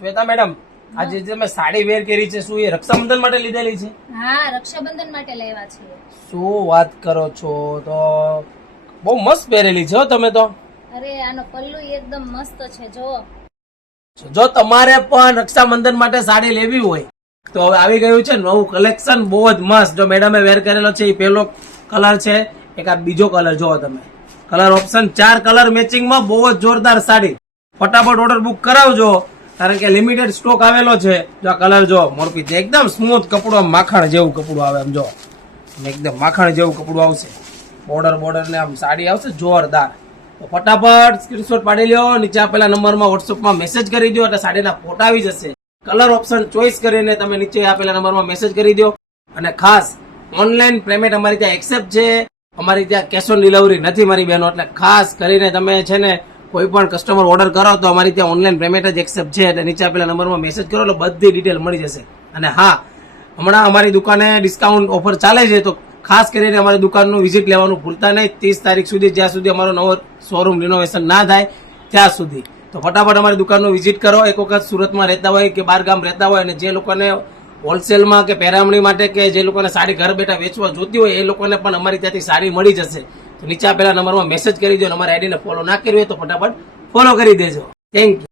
Shweta madam, આજે જે મેં સાડી વેર કરી છે શું એ રક્ષાબંધન માટે લીધેલી છે? હા, રક્ષાબંધન માટે લેવા છે. શું વાત કરો છો? તો બહુ મસ્ત પહેરેલી છે હો તમે તો. અરે આનો પલ્લુ એકદમ મસ્ત છે, જો. જો તમારે પણ રક્ષાબંધન માટે સાડી લેવી હોય તો હવે આવી ગયું છે નવું કલેક્શન, બહુ જ મસ્ત. જો મેડમે વેર કરેલો છે એ પહેલો કલર છે, એક આ બીજો કલર જોવો તમે. કલર ઓપ્શન 4 કલર મેચિંગમાં બહુ જ જોરદાર સાડી. ફટાફટ ઓર્ડર બુક કરાવજો કારણ કે લિમિટેડ સ્ટોક આવેલો છે. જો આ કલર જો મોરપી, એકદમ સ્મૂથ કપડું, આમ માખણ જેવું કપડું આવે. આમ જો એકદમ માખણ જેવું કપડું આવશે. બોર્ડર ને આમ સાડી આવશે જોરદાર. તો ફટાફટ સ્ક્રીનશોટ પાડી લ્યો, નીચે આપેલા નંબરમાં વોટ્સઅપમાં મેસેજ કરી દો એટલે સાડીના ફોટા આવી જશે. કલર ઓપ્શન ચોઈસ કરીને તમે નીચે આપેલા નંબરમાં મેસેજ કરી દો. અને ખાસ ઓનલાઈન પેમેન્ટ અમારી ત્યાં એક્સેપ્ટ છે, અમારી ત્યાં કેશ ઓન ડિલિવરી નથી મારી બહેનો. એટલે ખાસ કરીને તમે છે ને કોઈ પણ કસ્ટમર ઓર્ડર કરો તો અમારી ત્યાં ઓનલાઈન પેમેન્ટ જ એક્સેપ્ટ છે. એટલે નીચે આપેલા નંબરમાં મેસેજ કરો એટલે બધી ડિટેલ મળી જશે. અને હા, હમણાં અમારી દુકાને ડિસ્કાઉન્ટ ઓફર ચાલે છે, તો ખાસ કરીને અમારી દુકાનનું વિઝિટ લેવાનું ભૂલતા નહીં 30 તારીખ સુધી, જ્યાં સુધી અમારો નવો શોરૂમ રિનોવેશન ના થાય ત્યાં સુધી. તો ફટાફટ અમારી દુકાનનું વિઝિટ કરો. એક વખત સુરતમાં રહેતા હોય કે બહાર ગામ રહેતા હોય અને જે લોકોને હોલસેલમાં કે પહેરામણી માટે કે જે લોકોને સાડી ઘર બેઠા વેચવા જોતી હોય એ લોકોને પણ અમારી ત્યાંથી સાડી મળી જશે. તો નીચે આપેલા નંબરમાં મેસેજ કરી દો અને અમારી આઈડીને ફોલો ના કરી હોય તો ફટાફટ ફોલો કરી દેજો. Thank you.